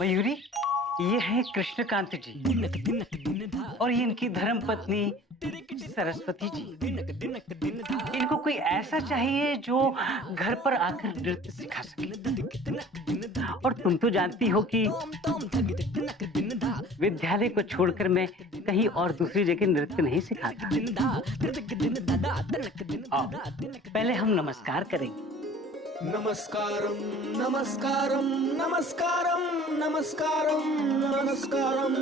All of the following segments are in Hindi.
मयूरी, ये है कृष्णकांत जी और ये इनकी धर्म पत्नी सरस्वती जी। इनको कोई ऐसा चाहिए जो घर पर आकर नृत्य सिखा सके। और तुम तो जानती हो कि विद्यालय को छोड़कर मैं कहीं और दूसरी जगह नृत्य नहीं सिखाता। आओ, पहले हम नमस्कार करेंगे। नमस्कारम नमस्कारम नमस्कारम नमस्कारम नमस्कारम।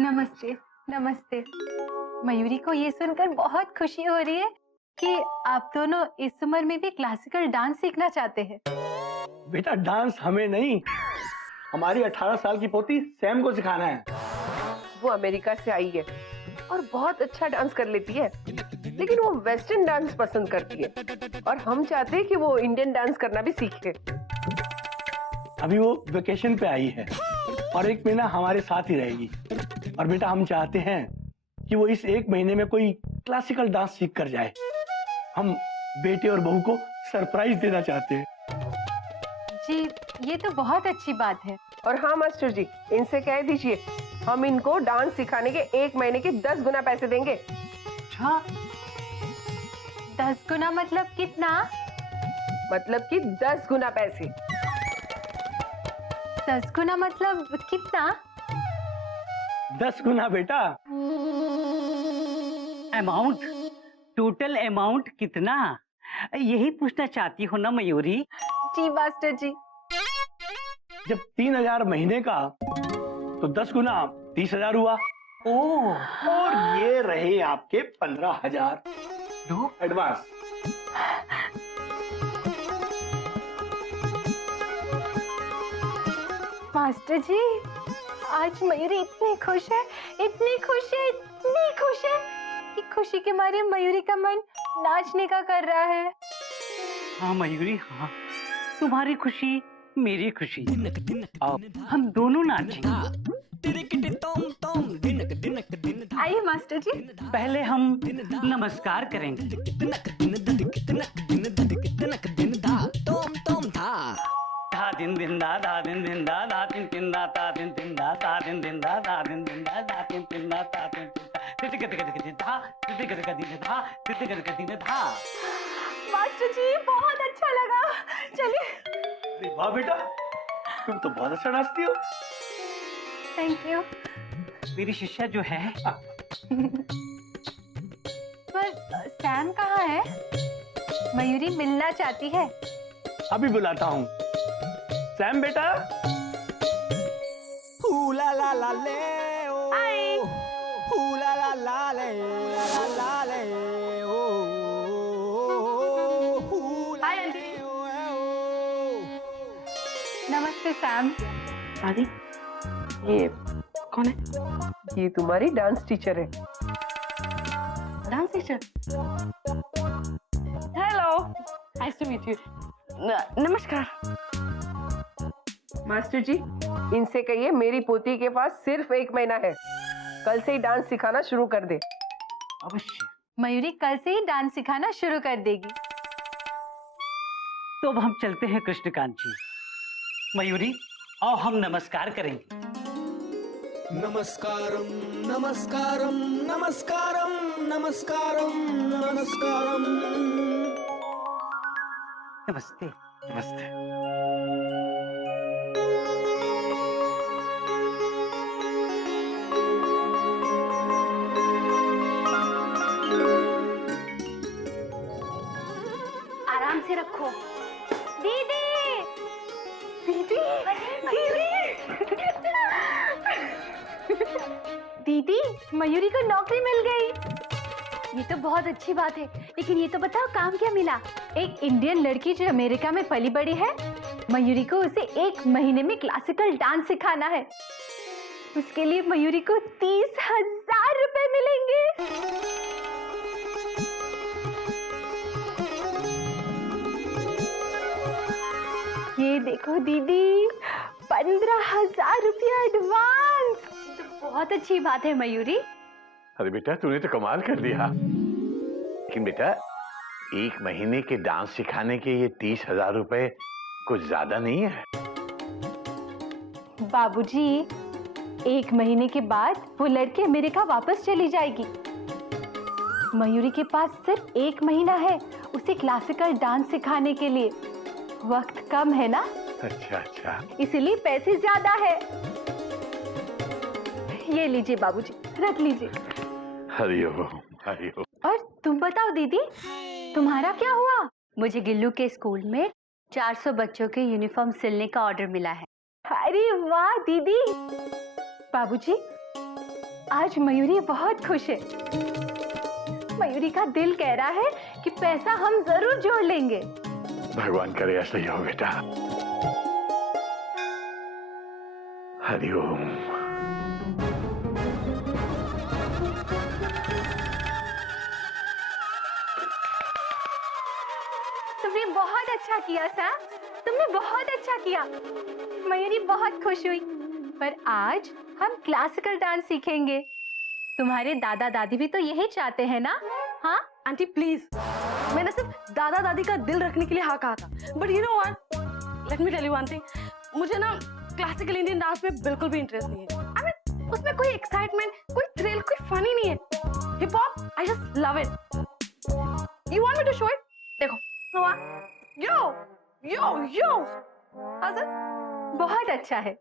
नमस्ते। नमस्ते। मयूरी को ये सुनकर बहुत खुशी हो रही है कि आप दोनों इस उम्र में भी क्लासिकल डांस सीखना चाहते हैं। बेटा डांस हमें नहीं, हमारी 18 साल की पोती सैम को सिखाना है। वो अमेरिका से आई है और बहुत अच्छा डांस कर लेती है, लेकिन वो वेस्टर्न डांस पसंद करती है और हम चाहते हैं कि वो इंडियन डांस करना भी सीखे। अभी वो वेकेशन पे आई है और 1 महीना हमारे साथ ही रहेगी। और बेटा हम चाहते हैं कि वो इस 1 महीने में कोई क्लासिकल डांस सीख कर जाए। हम बेटे और बहू को सरप्राइज देना चाहते हैं। जी, ये तो बहुत अच्छी बात है। और हाँ मास्टर जी, इनसे कह दीजिए हम इनको डांस सिखाने के 1 महीने के 10 गुना पैसे देंगे। हाँ, 10 गुना मतलब कितना? मतलब कि 10 गुना पैसे। 10 गुना मतलब कितना? 10 गुना बेटा। अमाउंट, टोटल अमाउंट कितना, यही पूछना चाहती हो ना मयूरी? जी मास्टर जी। जब 3000 महीने का तो 10 गुना 30,000 हुआ। ओह, और ये रहे आपके 15,000 दो एडवांस। मास्टर जी, आज मयूरी इतनी खुश है, इतनी खुश है, इतनी खुश है कि खुशी के मारे मयूरी का मन नाचने का कर रहा है। हाँ मयूरी, हाँ, तुम्हारी खुशी मेरी खुशी। आओ हम दोनों नाचेंगे। आइए मास्टर जी। पहले हम नमस्कार करेंगे। धा दिन दिन दा धा दिन दिन दा धा दिन दिन दा धा दिन दिन दा धा दिन दिन दा धा दिन दिन दा धा दिन दिन दा धा दिन दिन दा तिति गति गति गति धा तिति गति गति ने धा तिति गति गति ने धा। मास्टर जी, बहुत अच्छा लगा। चलिए। अरे वाह बेटा, तुम तो बहुत अच्छा नाचती हो। Thank you. मेरी शिष्या जो है। पर सैम कहाँ है? मयूरी मिलना चाहती है। अभी बुलाता हूँ। सैम बेटा। ला ला ला ले ओ, हाय। ला ला ला ले ला ला ले ओ, हाय आंटी। नमस्ते सैम। दादी, ये कौन है? ये तुम्हारी डांस टीचर है। Dance teacher. Hello, nice to meet you. नमस्कार। मास्टर जी, इनसे कहिए मेरी पोती के पास सिर्फ 1 महीना है, कल से ही डांस सिखाना शुरू कर दे। अवश्य। मयूरी कल से ही डांस सिखाना शुरू कर देगी। तो अब हम चलते हैं कृष्णकांत जी। मयूरी, आओ हम नमस्कार करेंगे। नमस्कारम नमस्कारम नमस्कारम नमस्कारम नमस्कारम। नमस्ते। नमस्ते। आराम से रखो। दीदी, दीदी, दीदी, मयूरी को नौकरी मिल गई। ये तो बहुत अच्छी बात है, लेकिन ये तो बताओ काम क्या मिला? एक इंडियन लड़की जो अमेरिका में पली बड़ी है, मयूरी को उसे 1 महीने में क्लासिकल डांस सिखाना है। उसके लिए मयूरी को 30,000 रुपए मिलेंगे। ये देखो दीदी, 15,000 रुपया एडवांस। तो बहुत अच्छी बात है मयूरी। अरे बेटा तूने तो कमाल कर दिया। लेकिन बेटा 1 महीने के डांस सिखाने के ये 30,000 रुपए कुछ ज्यादा नहीं है? बाबूजी, 1 महीने के बाद वो लड़की अमेरिका वापस चली जाएगी। मयूरी के पास सिर्फ 1 महीना है उसे क्लासिकल डांस सिखाने के लिए। वक्त कम है ना, अच्छा अच्छा। इसलिए पैसे ज्यादा है। ये लीजिए बाबूजी, रख लीजिए। हरिओम हरिओम। और तुम बताओ दीदी, तुम्हारा क्या हुआ? मुझे गिल्लू के स्कूल में 400 बच्चों के यूनिफॉर्म सिलने का ऑर्डर मिला है। अरे वाह दीदी। बाबूजी, आज मयूरी बहुत खुश है। मयूरी का दिल कह रहा है कि पैसा हम जरूर जोड़ लेंगे। भगवान करे ऐसा ही हो बेटा। हरिओम। तुमने बहुत अच्छा किया सैम, तुमने बहुत अच्छा किया। मयूरी बहुत खुश हुई। पर आज हम क्लासिकल डांस सीखेंगे। तुम्हारे दादा दादी भी तो यही चाहते हैं ना? हाँ आंटी प्लीज, मैंने सिर्फ दादा दादी का दिल रखने के लिए हाँ कहा था। But you know what, let me tell you one thing, मुझे ना क्लासिकल इंडियन डांस में बिल्कुल भी इंटरेस्ट नहीं है। आई मीन उसमें कोई एक्साइटमेंट, कोई थ्रिल, कोई फन ही नहीं है। Hip hop, I just love it. You want me to show it? देखो यो यो यो, बहुत अच्छा है,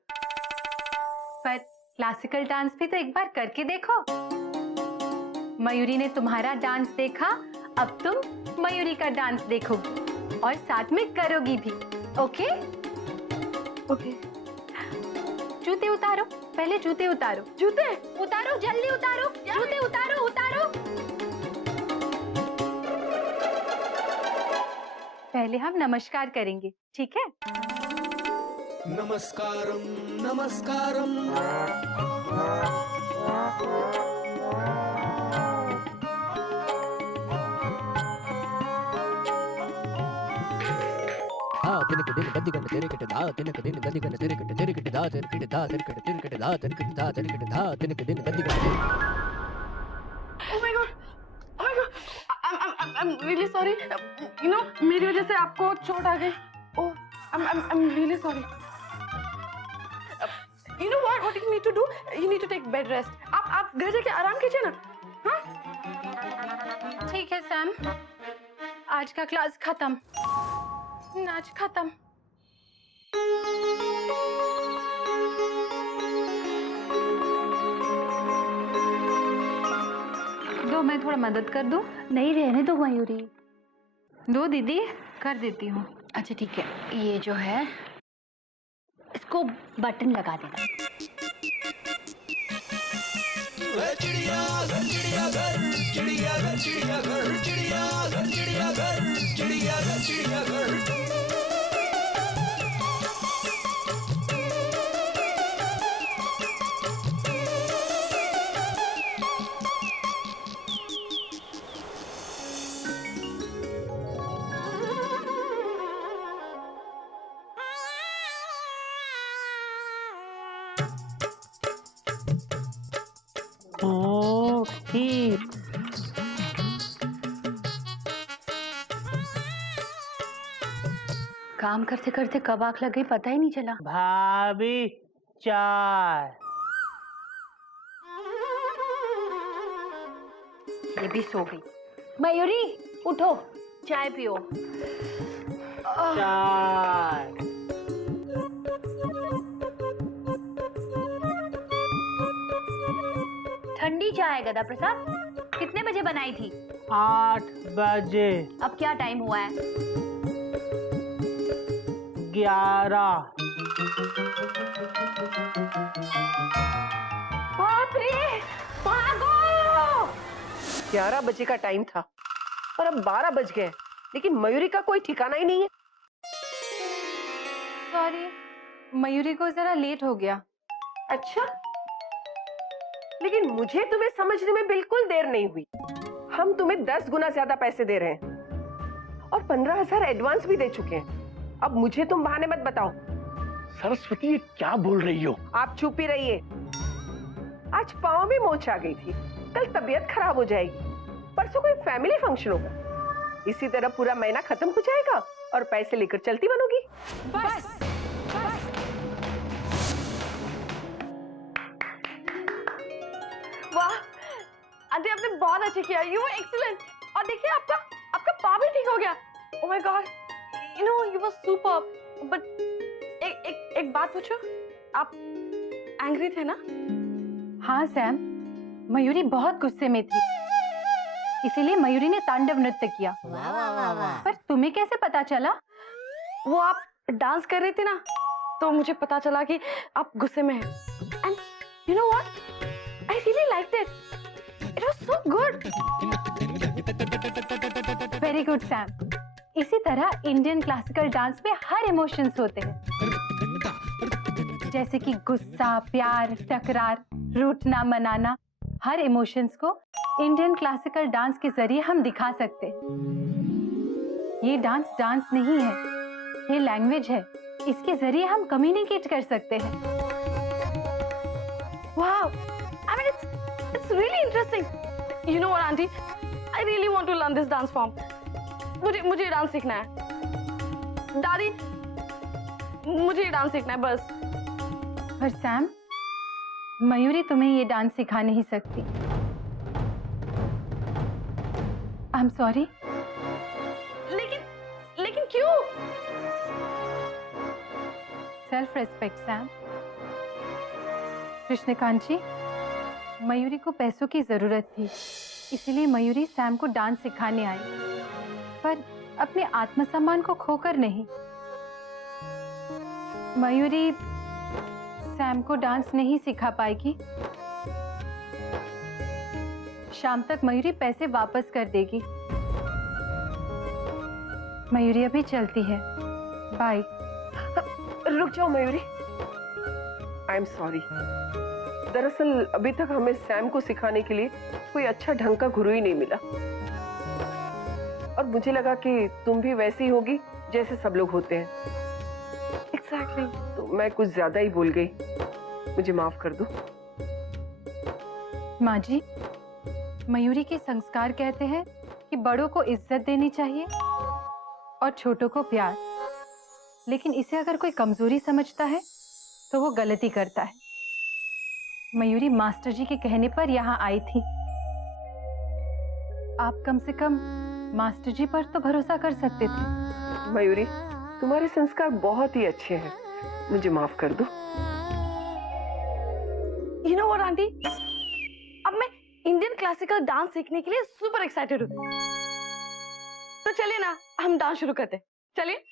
पर क्लासिकल डांस भी तो एक बार करके देखो। मयूरी ने तुम्हारा डांस देखा, अब तुम मयूरी का डांस देखोगी और साथ में करोगी भी। Okay okay. जूते उतारो, पहले जूते उतारो। जूते उतारो, जल्दी उतारो, जूते उतारो उतारो। पहले हम नमस्कार करेंगे, ठीक है? नमस्कारम नमस्कारम। तिनक दिन गद्दी गन तेरे कट धा तिनक दिन गद्दी गन तेरे कट धा तेरे कट धा तेरे कट तेरे कट धा तेरे कट धा तेरे कट धा तिनक दिन गद्दी गन तेरे। Oh my god, oh my god, I'm really sorry. You know, मेरी वजह से आपको चोट आ गई। Oh, I'm really sorry. You know what you need to do? You need to take bed rest. आप घर जाके आराम कीजिए ना, हाँ? ठीक है सैम, आज का क्लास खत्म, नाच खत्म। दो, मैं थोड़ा मदद कर दूं? नहीं, रहने दो मयूरी। दो दीदी, कर देती हूँ। अच्छा ठीक है, ये जो है इसको बटन लगा देना। चिड़ियाघर चिड़ियाघर चिड़ियाघर चिड़ियाघर चिड़ियाघर चिड़ियाघर चिड़ियाघर चिड़ियाघर। काम करते करते कब आँख लग गई पता ही नहीं चला। भाभी चाय। ये भी सो गई। मयूरी उठो, चाय पियो। चाय। ठंडी चाय गदा प्रसाद, कितने बजे बनाई थी? 8 बजे। अब क्या टाइम हुआ है? 11। बाप रे, भागो! 11 बजे का टाइम था और अब 12 बज गए, लेकिन मयूरी का कोई ठिकाना ही नहीं है। सॉरी, मयूरी को जरा लेट हो गया। अच्छा, लेकिन मुझे तुम्हें समझने में बिल्कुल देर नहीं हुई। हम तुम्हें 10 गुना ज्यादा पैसे दे रहे हैं और 15,000 एडवांस भी दे चुके हैं। अब मुझे तुम बहाने मत बताओ। सरस्वती, ये क्या बोल रही हो? आप चुप ही रहिए। आज पाँव में मोच आ गई थी, कल तबीयत खराब हो जाएगी, परसों कोई फैमिली फंक्शन होगा। इसी तरह पूरा महीना खत्म हो जाएगा और पैसे लेकर चलती बनोगी। बस वाह आंटी, आपने बहुत अच्छा किया, यू वर एक्सीलेंट। और देखिए आपका आपका पाव भी ठीक हो गया। Oh my God, you know you were superb. But एक बात पूछो, आप एंग्री थे ना? हाँ सैम, मयूरी बहुत गुस्से में थी, इसीलिए मयूरी ने तांडव नृत्य किया। वाह वाह वाह वाह। पर तुम्हें कैसे पता चला? वो आप डांस कर रही थी ना, तो मुझे पता चला कि आप गुस्से में हैं। And you know what, I really liked it, it was so good. Very good Sam. इसी तरह इंडियन क्लासिकल डांस में हर इमोशंस होते हैं, जैसे कि गुस्सा, प्यार, तकरार, रूठना, मनाना। हर इमोशंस को इंडियन क्लासिकल डांस के जरिए हम दिखा सकते हैं। ये डांस नहीं है, ये लैंग्वेज है। इसके जरिए हम कम्युनिकेट कर सकते हैं। Wow, I mean it's really interesting. You know what aunty, I really want to learn this dance form. मुझे डांस सीखना है। दादी, मुझे डांस सीखना है बस। पर सैम, मयूरी तुम्हें ये डांस सिखा नहीं सकती। I am sorry. लेकिन क्यों? Self respect Sam. Krishnakant ji, Mayuri को पैसों की जरूरत थी, इसीलिए मयूरी सैम को डांस सिखाने आई, पर अपने आत्मसम्मान को खोकर नहीं। मयूरी सैम को डांस नहीं सिखा पाएगी। शाम तक मयूरी पैसे वापस कर देगी। मयूरी अभी चलती है, बाय। रुक जाओ मयूरी, आई एम सॉरी। दरअसल अभी तक हमें सैम को सिखाने के लिए कोई अच्छा ढंग का गुरु ही नहीं मिला, और मुझे लगा कि तुम भी वैसी होगी जैसे सब लोग होते हैं। एग्जैक्टली, तो मैं कुछ ज्यादा ही बोल गई, मुझे माफ कर दो। माँ जी, मयूरी के संस्कार कहते हैं कि बड़ों को इज्जत देनी चाहिए और छोटों को प्यार, लेकिन इसे अगर कोई कमजोरी समझता है तो वो गलती करता है। मयूरी मास्टर जी के कहने पर यहाँ आई थी। आप कम से कम मास्टर जी पर तो भरोसा कर सकते थे। मयूरी, तुम्हारे संस्कार बहुत ही अच्छे हैं, मुझे माफ कर दो। यू नो व्हाट आंटी, अब मैं इंडियन क्लासिकल डांस सीखने के लिए सुपर एक्साइटेड हूँ। तो चलिए ना, हम डांस शुरू करते हैं। चलिए।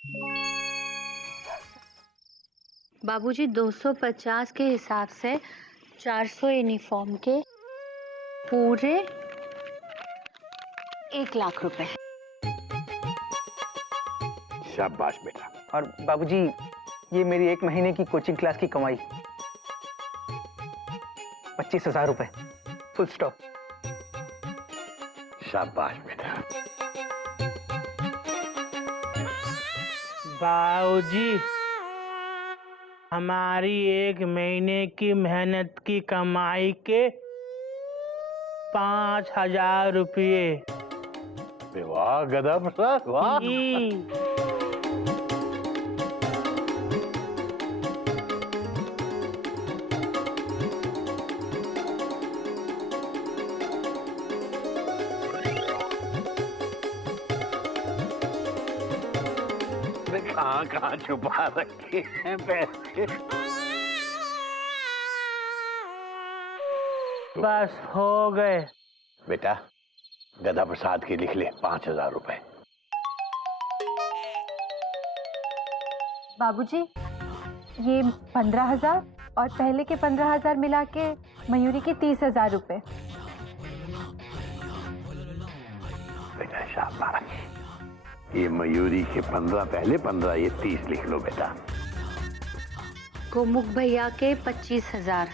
बाबूजी, 250 के हिसाब से 400 यूनिफॉर्म के पूरे 1 लाख रुपए। शाबाश बेटा। और बाबूजी, ये मेरी 1 महीने की कोचिंग क्लास की कमाई 25,000 रुपए, फुल स्टॉप। शाबाश बेटा। बाबूजी, हमारी 1 महीने की मेहनत की कमाई के 5,000 रुपये। वाह गधा प्रसाद, वाह। कहाँ छुपा रखे हैं पैसे? बस हो गए। बेटा, गधा प्रसाद की लिख ले 5,000 रुपए। बाबूजी, ये 15,000 और पहले के 15,000 मिला के मयूरी के 30,000 रुपए। बेटा शाबाश। ये मयूरी के 15 पहले, 15 ये 30 लिख लो बेटा। गोमुख भैया के 25,000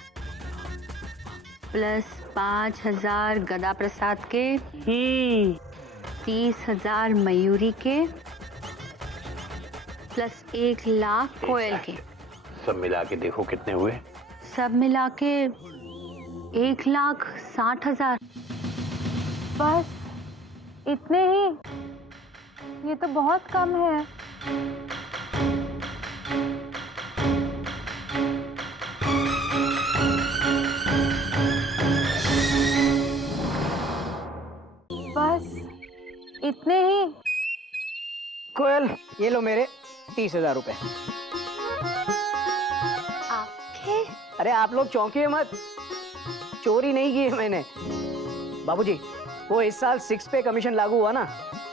प्लस 5,000 गदा प्रसाद के, 30,000 मयूरी के, प्लस 1 लाख कोयल के। सब मिला के देखो कितने हुए। सब मिला के 1,60,000। बस इतने ही? ये तो बहुत कम है। ये लो मेरे 30,000 रुपए। आपके? अरे आप लोग चौंकिए मत, चोरी नहीं की है मैंने। बाबूजी, वो इस साल 6 पे कमीशन लागू हुआ ना,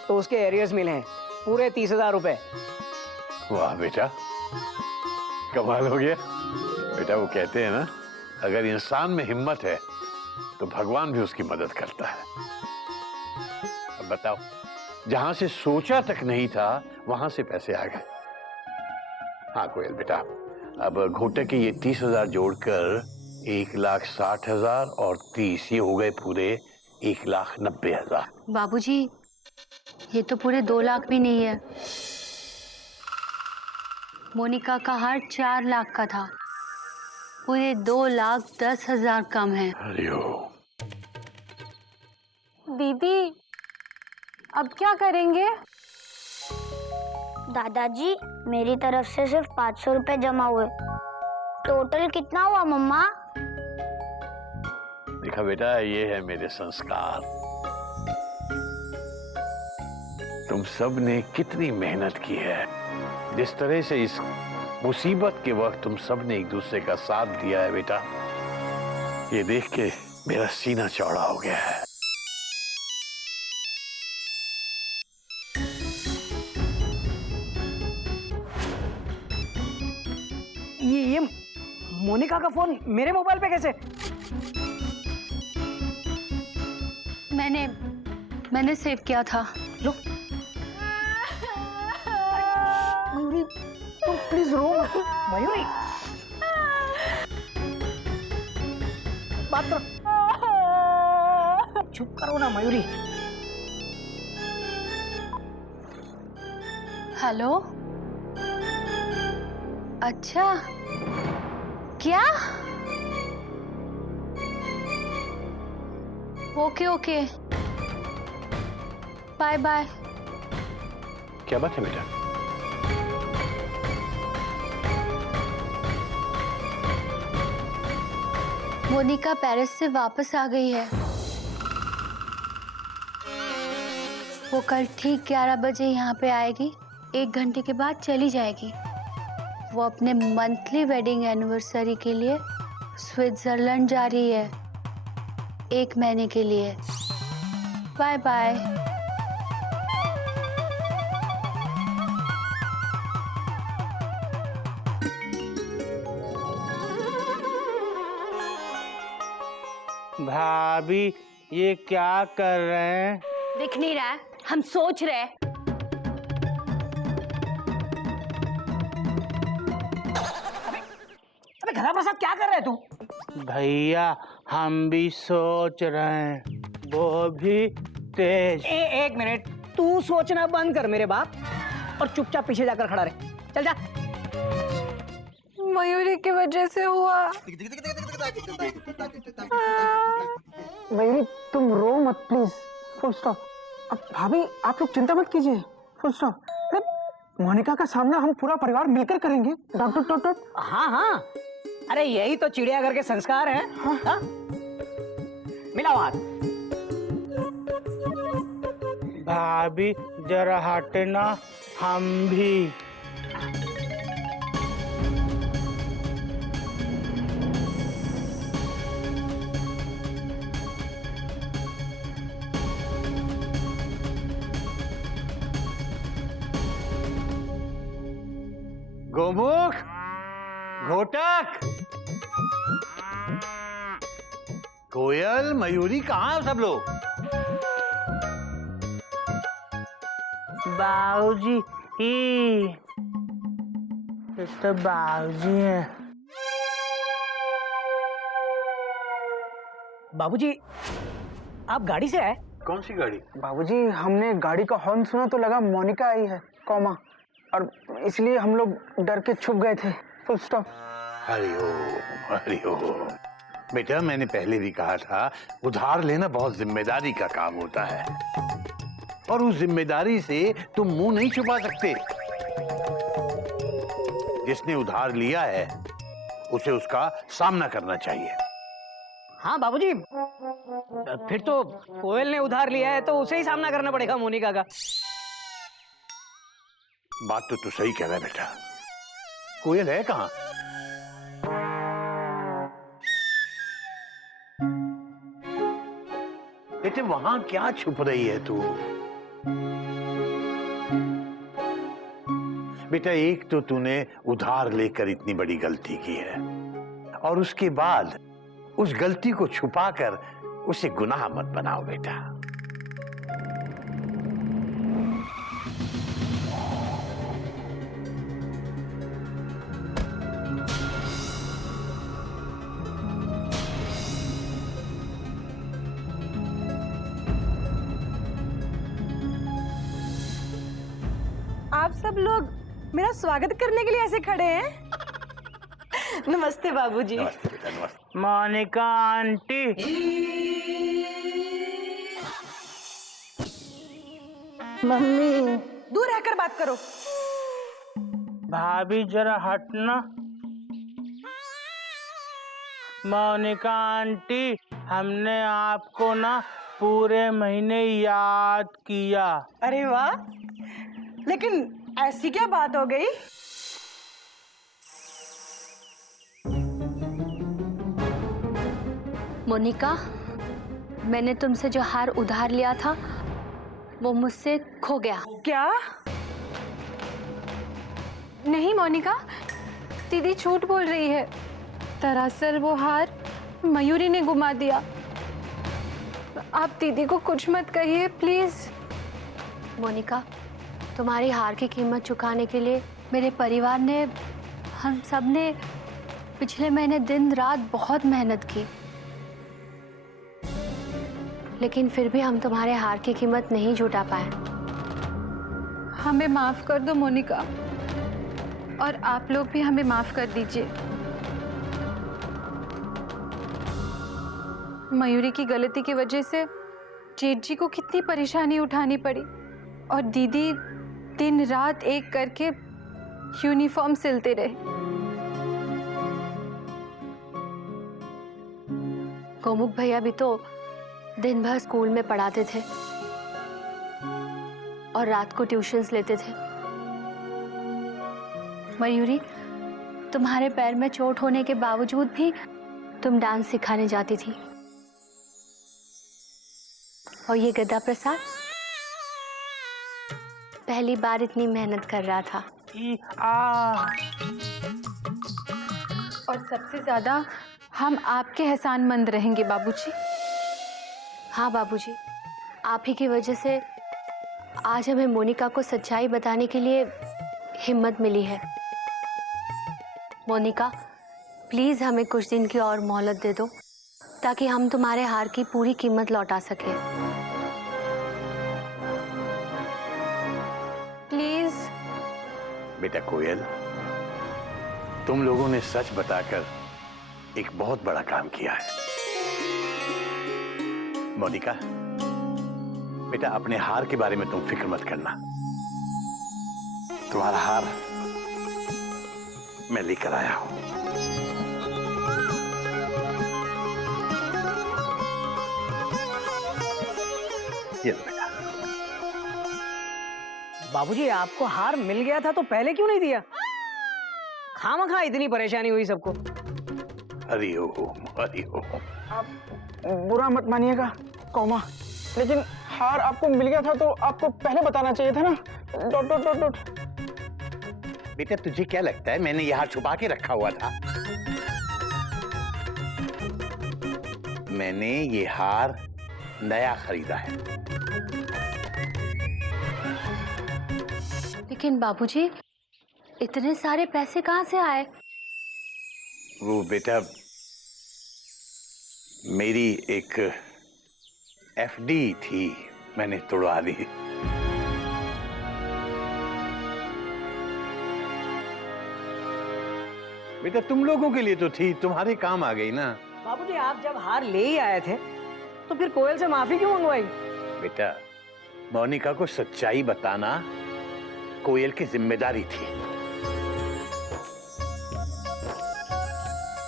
तो उसके एरियर्स मिले हैं पूरे 30,000 रुपए। वाह बेटा, कमाल हो गया। बेटा वो कहते हैं ना, अगर इंसान में हिम्मत है तो भगवान भी उसकी मदद करता है। अब बताओ, जहां से सोचा तक नहीं था वहां से पैसे आ गए। हाँ कोयल बेटा, अब घोटे के ये 30,000 जोड़कर 1,60,000 और 30 ये हो गए पूरे 1,90,000। बाबूजी, ये तो पूरे 2 लाख भी नहीं है। मोनिका का हार 4 लाख का था, पूरे 2,10,000 कम है। हरिओम। दीदी, अब क्या करेंगे? दादाजी, मेरी तरफ से सिर्फ 500 रुपए जमा हुए। टोटल कितना हुआ मम्मा? देखा बेटा, ये है मेरे संस्कार। तुम सब ने कितनी मेहनत की है, जिस तरह से इस मुसीबत के वक्त तुम सब ने एक दूसरे का साथ दिया है बेटा, ये देख के मेरा सीना चौड़ा हो गया है। ये मोनिका का फोन मेरे मोबाइल पे कैसे? मैंने सेव किया था। लो मयूरी, तुम प्लीज रो मत। मयूरी, बात करो, चुप करो ना मयूरी। हेलो, अच्छा, क्या? Okay, bye bye. क्या बात है बेटा? मोनिका पेरिस से वापस आ गई है। वो कल ठीक 11 बजे यहाँ पे आएगी, 1 घंटे के बाद चली जाएगी। वो अपने मंथली वेडिंग एनिवर्सरी के लिए स्विट्जरलैंड जा रही है, 1 महीने के लिए। Bye bye. भाभी, ये क्या कर रहे हैं? दिख नहीं रहा है, हम सोच रहे हैं। अबे गधा प्रसाद, क्या कर रहे तू? भैया, हम भी सोच रहे हैं, वो भी तेज। एक मिनट, तू सोचना बंद कर मेरे बाप, और चुपचाप पीछे जाकर खड़ा रहे। चल जा। मयूरी की वजह से हुआ। मयूरी, तुम रो मत प्लीज, फुल स्टॉप। अब भाभी, आप लोग चिंता मत कीजिए, फुल स्टॉप। मोनिका का सामना हम पूरा परिवार मिलकर करेंगे। डॉक्टर। हाँ, अरे यही तो चिड़ियाघर के संस्कार हैं। हाँ? मिलाओ हाथ। भाभी जरा हटना, हम भी। गोमुख, घोटक, कोयल, मयूरी, कहाँ सब लोग? बाबूजी, ये तो बाबूजी हैं। बाबूजी, आप गाड़ी से आए? कौन सी गाड़ी? बाबूजी, हमने गाड़ी का हॉर्न सुना तो लगा मोनिका आई है, कॉमा, और इसलिए हम लोग डर के छुप गए थे। Full stop. हरिओम। बेटा, मैंने पहले भी कहा था, उधार लेना बहुत जिम्मेदारी का काम होता है, और उस जिम्मेदारी से तुम मुंह नहीं छुपा सकते। जिसने उधार लिया है उसे उसका सामना करना चाहिए। हाँ बाबूजी, फिर तो कोयल ने उधार लिया है तो उसे ही सामना करना पड़ेगा मोनिका का। बात तो तू सही कह रहा है बेटा। कोयल है कहाँ? बेटे वहां क्या छुप रही है तू? बेटा एक तो तूने उधार लेकर इतनी बड़ी गलती की है और उसके बाद उस गलती को छुपाकर उसे गुनाह मत बनाओ बेटा। आप सब लोग मेरा स्वागत करने के लिए ऐसे खड़े हैं? नमस्ते बाबूजी। नमस्ते बेटा, नमस्ते। मोनिका आंटी, मम्मी दूर रहकर बात करो। भाभी जरा हटना। मोनिका आंटी, हमने आपको ना पूरे महीने याद किया। अरे वाह, लेकिन ऐसी क्या बात हो गई? मोनिका, मैंने तुमसे जो हार उधार लिया था वो मुझसे खो गया। क्या? नहीं मोनिका, दीदी झूठ बोल रही है। दरअसल वो हार मयूरी ने गुमा दिया। आप दीदी को कुछ मत कहिए प्लीज। मोनिका, तुम्हारी हार की कीमत चुकाने के लिए मेरे परिवार ने, हम सब ने पिछले महीने दिन रात बहुत मेहनत की, लेकिन फिर भी हम तुम्हारे हार की कीमत नहीं जुटा पाए। हमें माफ कर दो मोनिका, और आप लोग भी हमें माफ कर दीजिए। मयूरी की गलती की वजह से जेठ जी को कितनी परेशानी उठानी पड़ी, और दीदी दिन रात एक करके यूनिफॉर्म सिलते रहे। गोमुख भैया भी तो दिन भर स्कूल में पढ़ाते थे और रात को ट्यूशन्स लेते थे। मयूरी, तुम्हारे पैर में चोट होने के बावजूद भी तुम डांस सिखाने जाती थी। और ये गदा प्रसाद पहली बार इतनी मेहनत कर रहा था। और सबसे ज्यादा हम आपके एहसानमंद रहेंगे बाबूजी। हाँ बाबूजी, आप ही की वजह से आज हमें मोनिका को सच्चाई बताने के लिए हिम्मत मिली है। मोनिका, प्लीज हमें कुछ दिन की और मोहलत दे दो ताकि हम तुम्हारे हार की पूरी कीमत लौटा सकें। प्लीज। बेटा कोयल, तुम लोगों ने सच बताकर एक बहुत बड़ा काम किया है। मोनिका, बेटा अपने हार के बारे में तुम फिक्र मत करना। तुम्हारा हार मैं लेकर आया हूं। ये लो बेटा। बाबूजी, आपको हार मिल गया था तो पहले क्यों नहीं दिया? खामखा इतनी परेशानी हुई सबको। हरि ओम, हरि ओम। आप बुरा मत मानिएगा कौमा, लेकिन हार आपको मिल गया था तो आपको पहले बताना चाहिए था ना। Dot dot dot dot. बेटा तुझे क्या लगता है मैंने ये हार छुपा के रखा हुआ था? मैंने ये हार नया खरीदा है। लेकिन बाबूजी, इतने सारे पैसे कहाँ से आए? वो बेटा मेरी एक एफडी थी, मैंने तोड़वा दी। बेटा तुम लोगों के लिए तो थी, तुम्हारे काम आ गई ना। बाबूजी, आप जब हार ले ही आए थे तो फिर कोयल से माफी क्यों मंगवाई? बेटा मोनिका को सच्चाई बताना कोयल की जिम्मेदारी थी।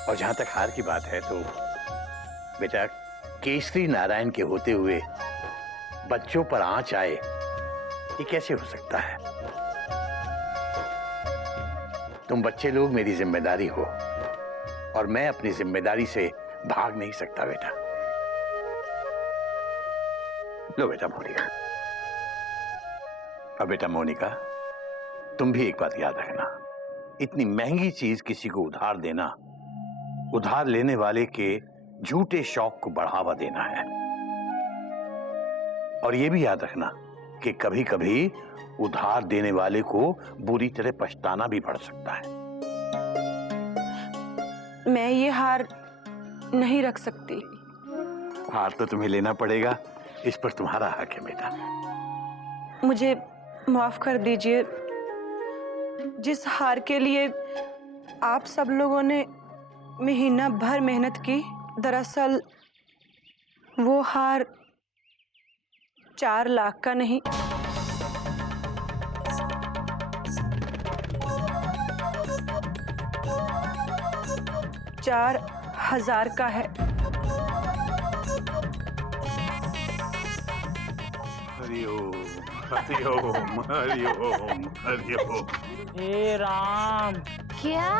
और जहां तक हार की बात है तो बेटा केसरी नारायण के होते हुए बच्चों पर आंच आए, ये कैसे हो सकता है? तुम बच्चे लोग मेरी जिम्मेदारी हो और मैं अपनी जिम्मेदारी से भाग नहीं सकता बेटा। लो बेटा मोनिका। अब बेटा मोनिका, तुम भी एक बात याद रखना, इतनी महंगी चीज किसी को उधार देना उधार लेने वाले के झूठे शौक को बढ़ावा देना है। और यह भी याद रखना कि कभी कभी उधार देने वाले को बुरी तरह पछताना भी पड़ सकता है। मैं ये हार नहीं रख सकती। हार तो तुम्हें लेना पड़ेगा, इस पर तुम्हारा हक है बेटा। मुझे माफ कर दीजिए। जिस हार के लिए आप सब लोगों ने महीना भर मेहनत की, दरअसल वो हार 4 लाख का नहीं, 4,000 का है। हरिओम हरिओम हरिओम हरिओम। हे राम, क्या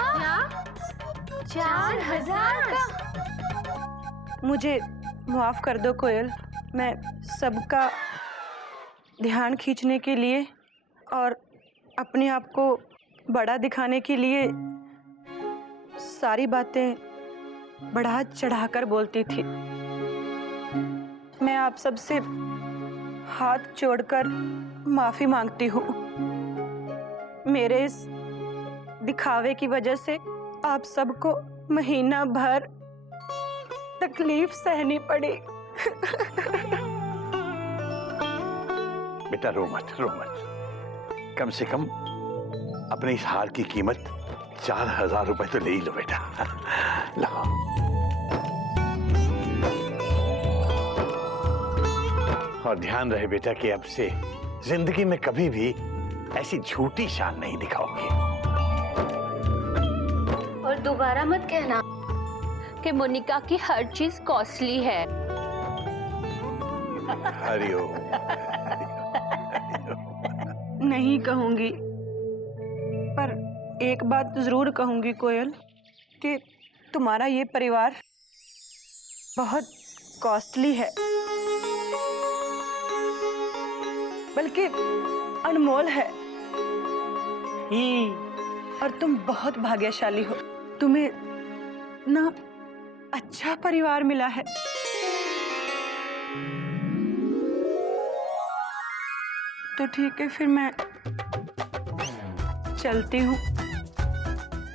4,000 का? मुझे माफ कर दो कोयल। मैं सबका ध्यान खींचने के लिए और अपने आप को बड़ा दिखाने के लिए सारी बातें बढ़ा चढ़ाकर बोलती थी। मैं आप सबसे हाथ जोड़कर माफी मांगती हूँ। मेरे इस दिखावे की वजह से आप सबको महीना भर तकलीफ सहनी पड़ी। बेटा रो मत, रो मत। कम से कम अपने इस हार की कीमत 4,000 रुपए तो ले ही लो बेटा। लो। और ध्यान रहे बेटा कि अब से जिंदगी में कभी भी ऐसी झूठी शान नहीं दिखाओगे। और दोबारा मत कहना कि मोनिका की हर चीज कॉस्टली है। हरिओम। नहीं कहूंगी, पर एक बात जरूर कहूंगी कोयल, कि तुम्हारा ये परिवार बहुत कॉस्टली है, बल्कि अनमोल है। और तुम बहुत भाग्यशाली हो, तुम्हें ना अच्छा परिवार मिला है। तो ठीक है, फिर मैं चलती हूँ।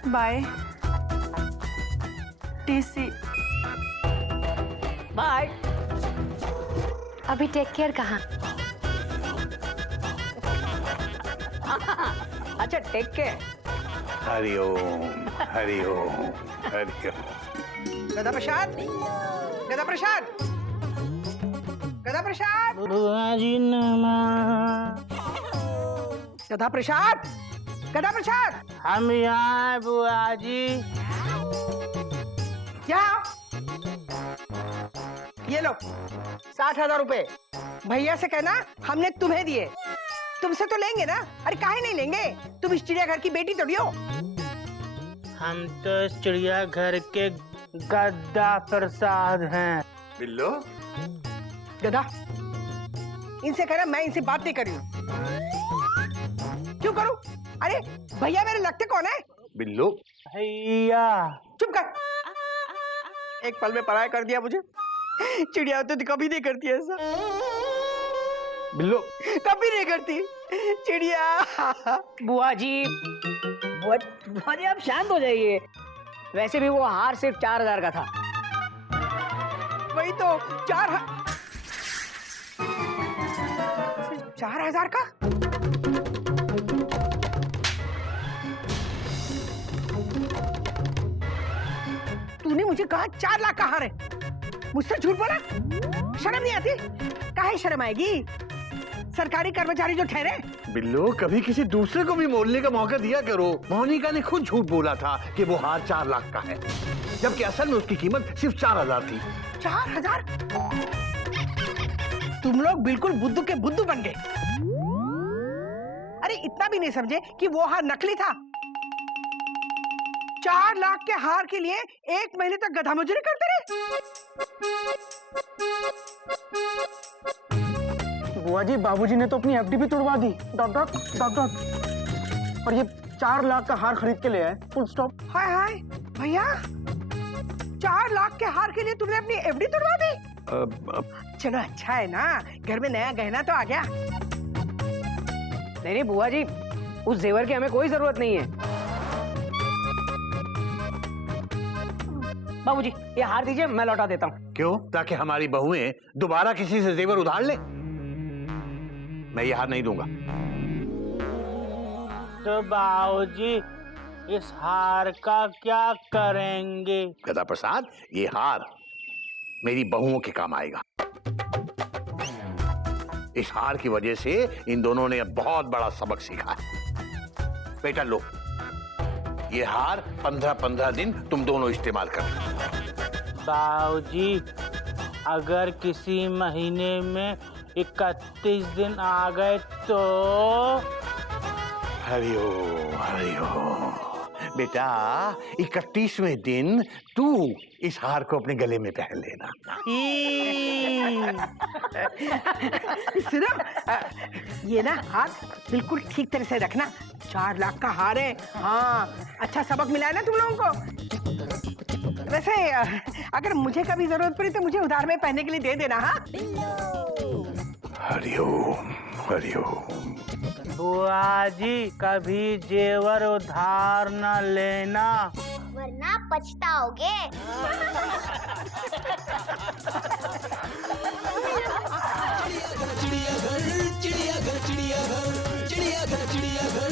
बाय। टीसी। बाय। अभी टेक केयर कहाँ? अच्छा टेक केयर। हरिओम हरिओम हरिओम। गदा प्रसाद, गदा प्रसाद, गदा प्रसाद, बुआ जी नमः। गदा प्रसाद, गदा प्रसाद। हम यहाँ बुआ जी। क्या? ये लो 60,000 रुपए। भैया से कहना हमने तुम्हें दिए। तुमसे तो लेंगे ना? अरे काहे नहीं लेंगे? तुम इस चिड़ियाघर की बेटी थोड़ी हो। हम तो इस चिड़ियाघर के गद्दा प्रसाद हैं। बिल्लो। गधा, इनसे कहना मैं इनसे बात नहीं करी। क्यों करूं? अरे भैया मेरे लगते कौन है? बिल्लो। भैया। चुप कर। एक पल में पराया कर दिया मुझे। चिड़िया तो कभी नहीं करती ऐसा। बिल्लो। कभी नहीं करती चिड़िया। बुआ जी, बुआ जी आप शांत हो जाइए। वैसे भी वो हार सिर्फ 4,000 का था। वही तो 4,000 का। तूने मुझे कहा 4 लाख का हार है, मुझसे झूठ बोला? शर्म नहीं आती? काहे शर्म आएगी? सरकारी कर्मचारी जो ठहरे। बिल्लो, कभी किसी दूसरे को भी मोलने का मौका दिया करो। मोनिका ने खुद झूठ बोला था कि वो हार 4 लाख का है, जबकि असल में उसकी कीमत सिर्फ 4,000 थी। 4,000? तुम लोग बिल्कुल बुद्धू के बुद्धू बन गए। अरे इतना भी नहीं समझे कि वो हार नकली था। 4 लाख के हार के लिए 1 महीने तक गधा मजूरी करते रहे। बुआ जी, बाबूजी ने तो अपनी एफडी भी तोड़वा दी। Dot dot dot dot. और ये 4 लाख का हार खरीद के ले आए। Full stop. हाय हाय भैया, 4 लाख के हार के लिए तुमने अपनी एफडी तोड़वा दी? चलो अच्छा है ना, घर में नया गहना तो आ गया। नहीं बुआ जी, उस जेवर की हमें कोई जरूरत नहीं है। बाबूजी, ये हार दीजिए, मैं लौटा देता हूँ। क्यों? ताकि हमारी बहुएं दोबारा किसी से जेवर उधार ले? मैं ये हार नहीं दूंगा। तो बाबूजी, इस हार का क्या करेंगे? गदा प्रसाद, ये हार मेरी बहुओं के काम आएगा। इस हार की वजह से इन दोनों ने बहुत बड़ा सबक सीखा है। बेटा लो, ये हार 15-15 दिन तुम दोनों इस्तेमाल करना। बाबूजी, अगर किसी महीने में 31 दिन आ गए तो? हरिओम हरिओम। बेटा, 31वें दिन तू इस हार को अपने गले में पहन लेना। सुनो, ये ना हार बिल्कुल ठीक तरह से रखना। 4 लाख का हार है। हाँ, अच्छा सबक मिला है ना तुम लोगों को। वैसे अगर मुझे कभी जरूरत पड़ी तो मुझे उधार में पहनने के लिए दे देना। हाँ, हरिओम हरिओम। बुआ जी, कभी जेवर उधार न लेना, वरना पछताओगे। चिड़ियाघर चिड़ियाघर चिड़ियाघर चिड़ियाघर चिड़ियाघर